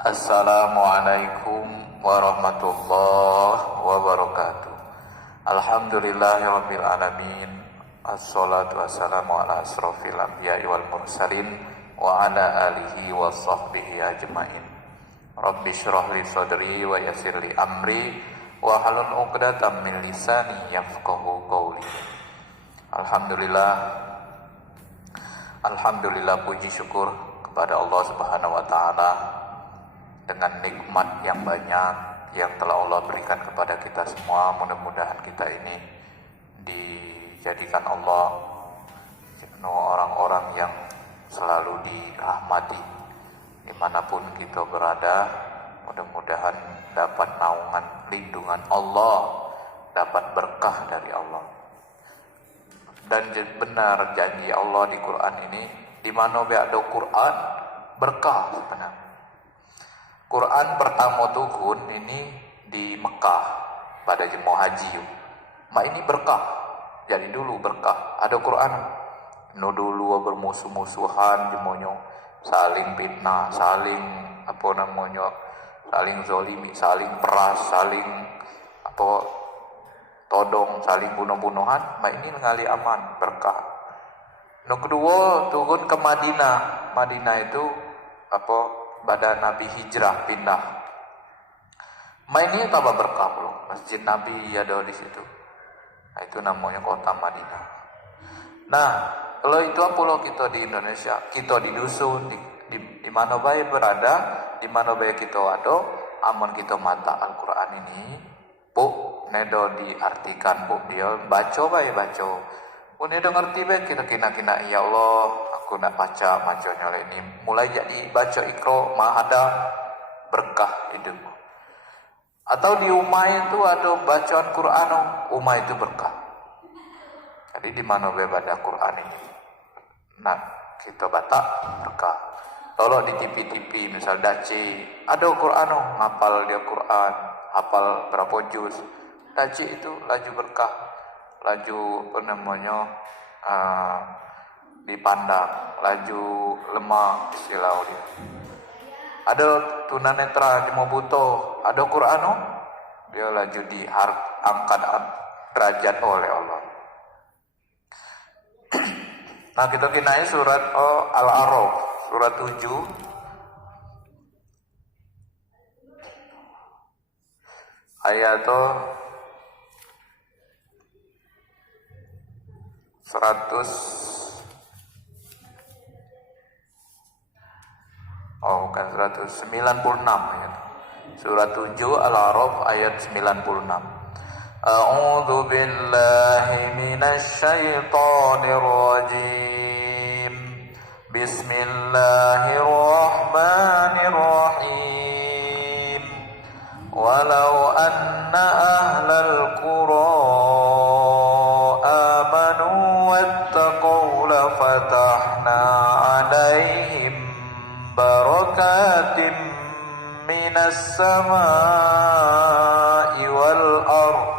Assalamualaikum warahmatullahi wabarakatuh. Alhamdulillahirabbil alamin. Assalatu wassalamu ala asrofil anbiya'i wal mursalin wa ala alihi wa sahbihi ajmain. Rabbi shrah li sadri wa yassir li amri wa halul 'uqdatam min lisani yafqahu qawli. Alhamdulillah puji syukur kepada Allah Subhanahu wa taala dengan nikmat yang banyak yang telah Allah berikan kepada kita semua. Mudah-mudahan kita ini dijadikan Allah orang-orang yang selalu dirahmati dimanapun kita berada. Mudah-mudahan dapat naungan lindungan Allah, dapat berkah dari Allah. Dan benar janji Allah di Quran ini, di mana ada Quran berkah sebenarnya. Quran pertama turun ini di Mekah pada jemaah haji. Ini berkah. Jadi dulu berkah. Ada Quran. Dulu bermusuh-musuhan jemonyo, saling fitnah, saling saling zolimi, saling peras, saling todong, saling bunuh-bunuhan. Ini ngali aman, berkah. Kedua turun ke Madinah. Madinah itu pada Nabi hijrah pindah. Ini tambah berkah loh. Masjid Nabi ada di situ. Itu namanya kota Madinah. Kalau itu apa kita di Indonesia, kita di dusun, di mana baik berada, di mana baik kita ada, amun kita mata Al-Qur'an ini, nedo diartikan, dia baca baca. Nedo ngerti baik kita kina ya Allah. Aku nak baca macamnya ini, mulai jadi baca Iqra mahada berkah hidup. Atau di rumah itu ada bacaan Quran, rumah itu berkah. Jadi di mana ada Quran ini, kita baca berkah. Kalau di TV misal daci ada Quran, hafal dia Quran, hafal berapa juz, daci itu laju berkah, laju dipandang, laju lemah istilah dia. Ada tunanetra cuma butuh, ada Quran, dia laju diangkat derajat oleh Allah. Kita kinai surat Al-A'raf, surat 7 ayat 196 ya. Surat 7 Al-A'raf ayat 96. A'udzu billahi minasy syaithanir rajim. Bismillahirrahmanirrahim. Walau anna ahlal qura amanu wattaqaw la fatahna 'alaihim barakatim minas samaa'i wal ardh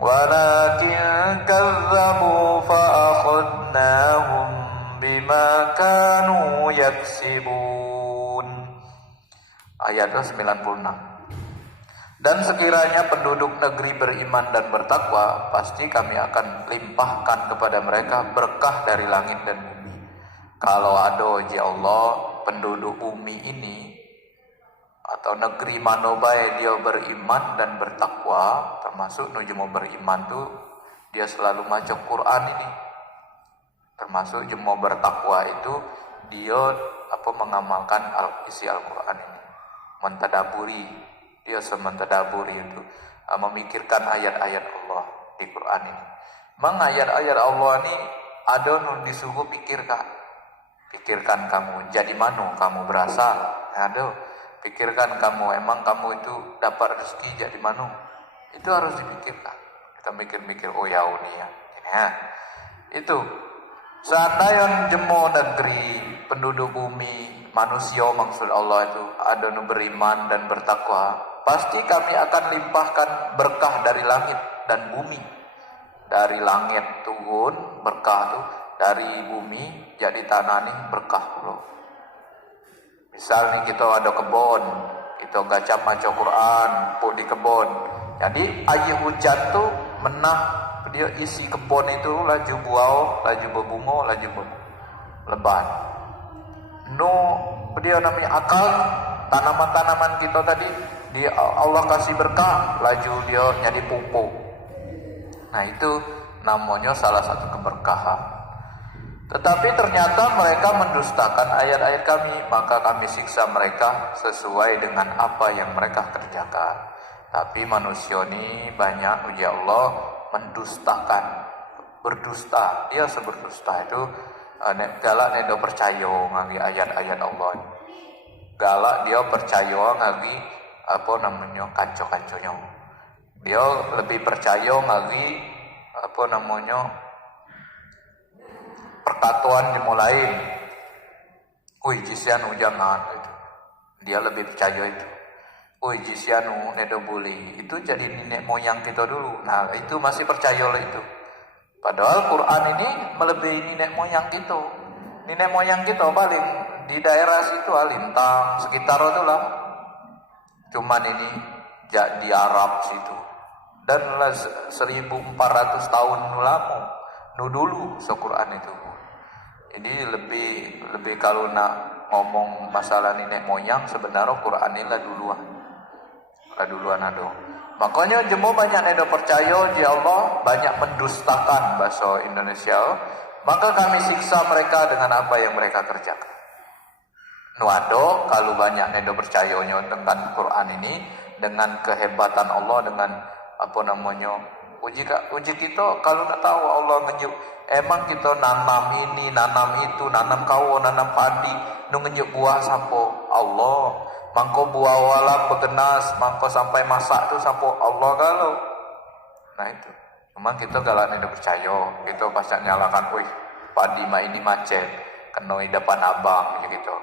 walakin kazzabu fa akhadnahum bima kanu yaksibun. Ayat 96. Dan sekiranya penduduk negeri beriman dan bertakwa, pasti kami akan limpahkan kepada mereka berkah dari langit dan bumi. Kalau ada ya Allah penduduk bumi ini atau negeri mana baik dia beriman dan bertakwa, termasuk nuju mau beriman tuh dia selalu maca Quran ini. Termasuk jemo bertakwa itu dia mengamalkan isi Al-Qur'an ini. Mentadaburi, dia sementadaburi itu memikirkan ayat-ayat Allah di Quran ini. Ayat-ayat Allah ini ada nun disuruh pikirkan kamu jadi mana kamu berasal. Pikirkan kamu emang kamu itu dapat rezeki jadi mana. Itu harus dipikirkan. Kita mikir-mikir ya. Itu seandainya jemo negeri penduduk bumi manusia maksud Allah itu ada nu beriman dan bertakwa, pasti kami akan limpahkan berkah dari langit dan bumi. Dari langit turun berkah tuh, dari bumi jadi tanah nih berkah loh. Misal nih kita ada kebun, kita baca maca Quran, puk di kebun. Jadi air hujan tuh menah dia isi kebun itu laju buau, laju berbunga, laju lebat. No, dia namanya akal tanaman-tanaman kita tadi dia Allah kasih berkah, laju dia jadi pupuk. Nah itu namanya salah satu keberkahan. Tetapi ternyata mereka mendustakan ayat-ayat kami, maka kami siksa mereka sesuai dengan apa yang mereka kerjakan. Tapi manusia ini banyak uji Allah mendustakan, berdusta. Dia seberdusta itu galak dia percaya ngagi ayat-ayat Allah. Galak dia percaya ngagi apa namanya kanco-kanconya. Dia lebih percaya ngagi apa namanya perkatuan dimulai. Jisianu jangan itu. Dia lebih percaya itu. Jisianu nedo boleh. Itu jadi nenek moyang kita dulu. Nah, itu masih percaya lah itu. Padahal Quran ini melebihi nenek moyang kita. Nenek moyang kita paling di daerah situ Alintang, sekitar itu lah. Cuman ini di Arab situ. Dan 1400 tahun lama. Dulu Quran itu. Jadi lebih kalau nak ngomong masalah nenek moyang sebenarnya Quran ini lah duluan ada. Makanya jemu banyak yang percaya di Allah banyak mendustakan bahasa Indonesia. Maka kami siksa mereka dengan apa yang mereka kerjakan. Nuado kalau banyak yang percayanya tentang Quran ini dengan kehebatan Allah dengan apa namanya uji kita kalau nak tahu Allah ngejuk emang kita nanam ini nanam itu nanam kawon nanam padi ngejuk buah sampo Allah mangko buah walam begenas mangko sampai masak tu sampo Allah kalau nah itu memang kita galak tidak percaya kita pasal nyalakan padi mah ini macet kena depan abang gitu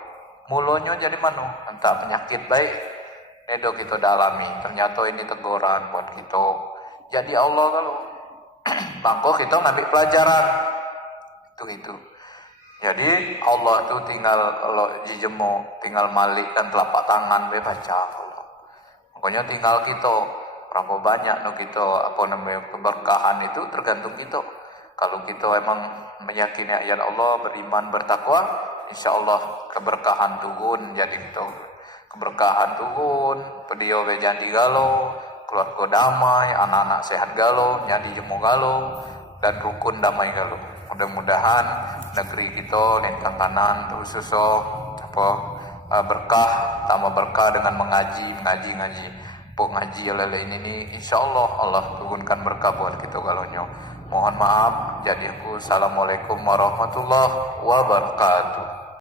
mulanya jadi mana entah penyakit baik nedo kita dalami ternyata ini teguran buat kita. Jadi Allah kalau maka kita ngambil pelajaran itu. Jadi Allah itu tinggal kalau dijemu tinggal malik dan telapak tangan baca Allah. Makanya tinggal kita berapa banyak kita apa namanya keberkahan itu tergantung kita. Kalau kita emang meyakini ayat Allah beriman bertakwa, insyaallah keberkahan turun jadi kita. Keberkahan turun, pedio janji galau keluarga damai, anak-anak sehat galau, nyadi jemu galau, dan rukun damai galau. Mudah-mudahan negeri kita nentang kanan terus berkah, tambah berkah dengan mengaji. Pok ngaji lele ini insyaallah Allah turunkan berkah buat kita galonyo. Mohon maaf, jadi aku assalamualaikum warahmatullahi wabarakatuh.